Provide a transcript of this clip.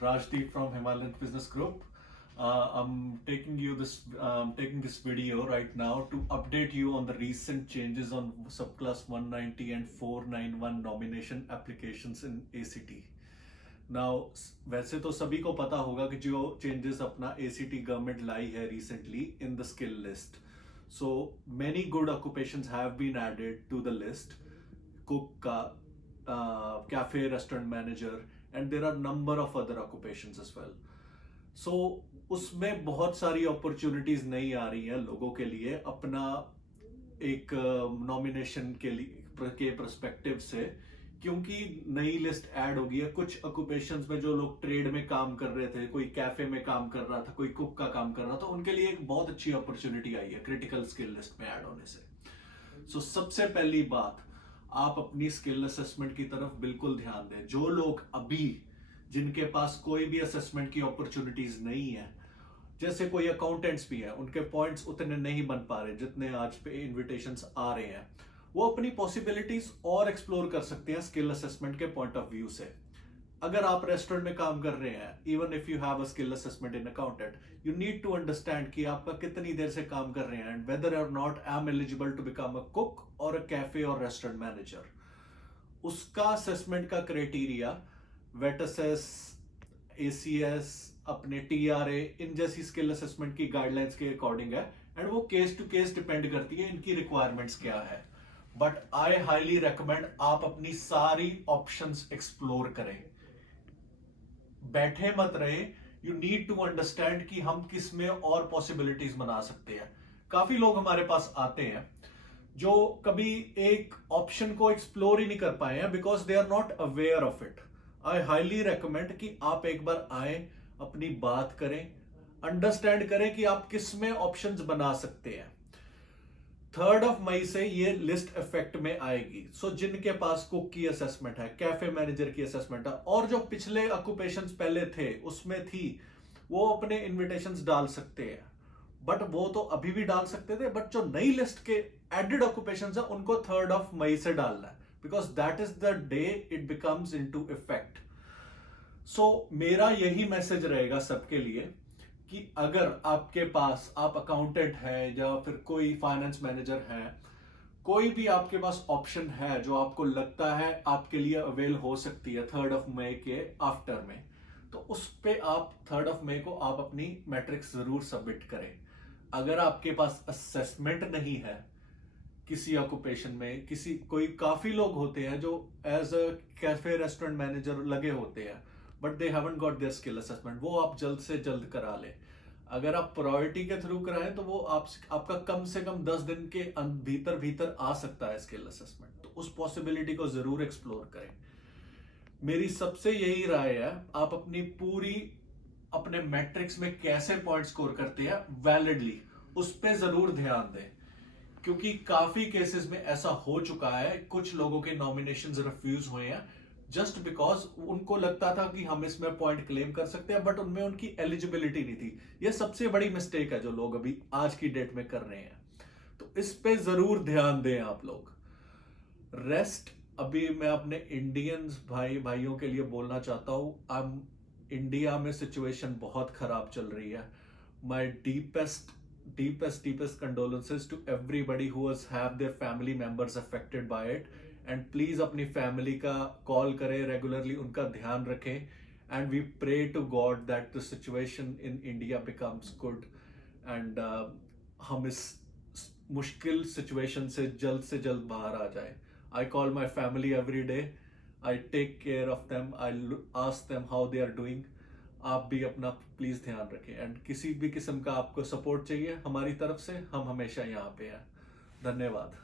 Rajdeep from Himalayan Business Group. I'm taking this video right now to update you on the recent changes on subclass 190 and 491 nomination applications in ACT. Now, वैसे तो सभी को पता होगा कि जो changes अपना ACT गवर्नमेंट लाई है recently in the skill list. So many good occupations have been added to the list. Cook का cafe restaurant manager and there are number of other occupations as well. So उसमें बहुत सारी opportunities नहीं आ रही हैं लोगों के लिए अपना एक nomination के perspective से, क्योंकि नई लिस्ट ऐड हो गई है। कुछ ऑक्यूपेशंस में जो लोग ट्रेड में काम कर रहे थे, कोई कैफे में काम कर रहा था, कोई कुक का काम कर रहा था, उनके लिए एक बहुत अच्छी अपॉर्चुनिटी आई है क्रिटिकल स्किल लिस्ट में ऐड होने से। सो सबसे पहली बात, आप अपनी स्किल असेसमेंट की तरफ बिल्कुल ध्यान दें। जो लोग अभी जिनके पास कोई भी असेसमेंट की अपॉर्चुनिटीज नहीं है, जैसे कोई अकाउंटेंट्स भी है, उनके पॉइंट्स उतने नहीं बन पा रहे जितने आज पे इन्विटेशंस आ रहे हैं, वो अपनी पॉसिबिलिटीज और एक्सप्लोर कर सकते हैं स्किल असेसमेंट के पॉइंट ऑफ व्यू से। अगर आप रेस्टोरेंट में काम कर रहे हैं, even if you have a skill assessment in accountant, you need to understand कि आपका कितनी देर से काम कर रहे हैं एंड वेदर और not I am eligible to become a cook और अ कैफे और रेस्टोरेंट मैनेजर। उसका असेसमेंट का क्राइटेरिया वेट असेस, ACS, अपने TRA, इन जैसी स्किल असेसमेंट की गाइडलाइंस के अकॉर्डिंग है एंड वो केस टू केस डिपेंड करती है इनकी रिक्वायरमेंट्स क्या है। बट आई हाईली रेकमेंड आप अपनी सारी ऑप्शंस एक्सप्लोर करें, बैठे मत रहे। यू नीड टू अंडरस्टैंड कि हम किस में और पॉसिबिलिटीज बना सकते हैं। काफी लोग हमारे पास आते हैं जो कभी एक ऑप्शन को एक्सप्लोर ही नहीं कर पाए हैं because they are not aware of it. I highly recommend कि आप एक बार आए, अपनी बात करें, अंडरस्टैंड करें कि आप किस में ऑप्शंस बना सकते हैं। 3 मई से ये लिस्ट इफेक्ट में आएगी। सो जिनके पास कुक की असेसमेंट है, कैफे मैनेजर की असेसमेंट है और जो पिछले ऑक्यूपेशंस पहले थे उसमें थी, वो अपने इन्विटेशंस डाल सकते हैं। बट वो तो अभी भी डाल सकते थे, बट जो नई लिस्ट के एडेड ऑक्यूपेशंस है उनको 3 मई से डालना है because that is the day it becomes into effect. So मेरा यही मैसेज रहेगा सबके लिए कि अगर आपके पास, आप अकाउंटेंट है या फिर कोई फाइनेंस मैनेजर है, कोई भी आपके पास ऑप्शन है जो आपको लगता है आपके लिए अवेल हो सकती है 3 मई के आफ्टर में, तो उस पे आप 3 मई को आप अपनी मैट्रिक्स जरूर सबमिट करें। अगर आपके पास असेसमेंट नहीं है किसी ऑक्यूपेशन में, काफी लोग होते हैं जो as a cafe restaurant manager लगे होते हैं but they haven't got their skill assessment, वो आप जल्द से जल्द करा लें। अगर आप प्रायोरिटी के थ्रू कराएं तो वो आपका कम से कम 10 दिन के भीतर आ सकता है स्किल असेसमेंट, तो उस पॉसिबिलिटी को जरूर एक्सप्लोर करें। मेरी सबसे यही राय है, आप अपने मैट्रिक्स में कैसे पॉइंट स्कोर करते हैं वैलिडली, उस पर जरूर ध्यान दें, क्योंकि काफी केसेस में ऐसा हो चुका है, कुछ लोगों के नॉमिनेशंस रिफ्यूज हुए हैं जस्ट बिकॉज उनको लगता था कि हम इसमें पॉइंट क्लेम कर सकते हैं, बट उनमें उनकी एलिजिबिलिटी नहीं थी। यह सबसे बड़ी मिस्टेक है जो लोग अभी आज की डेट में कर रहे हैं, तो इस पे जरूर ध्यान दें आप लोग। रेस्ट अभी मैं अपने इंडियंस भाइयों के लिए बोलना चाहता हूं, अब इंडिया में सिचुएशन बहुत खराब चल रही है। माई deepest condolences to everybody who has have their family members affected by it, and please अपनी फैमिली का कॉल करें रेगुलरली, उनका ध्यान रखें and we pray to god that the situation in India becomes good and हम इस मुश्किल situation से जल्द बाहर आ जाए। I call my family every day, I take care of them, I ask them how they are doing. आप भी अपना प्लीज ध्यान रखें एंड किसी भी किस्म का आपको सपोर्ट चाहिए हमारी तरफ से, हम हमेशा यहाँ पे हैं। धन्यवाद।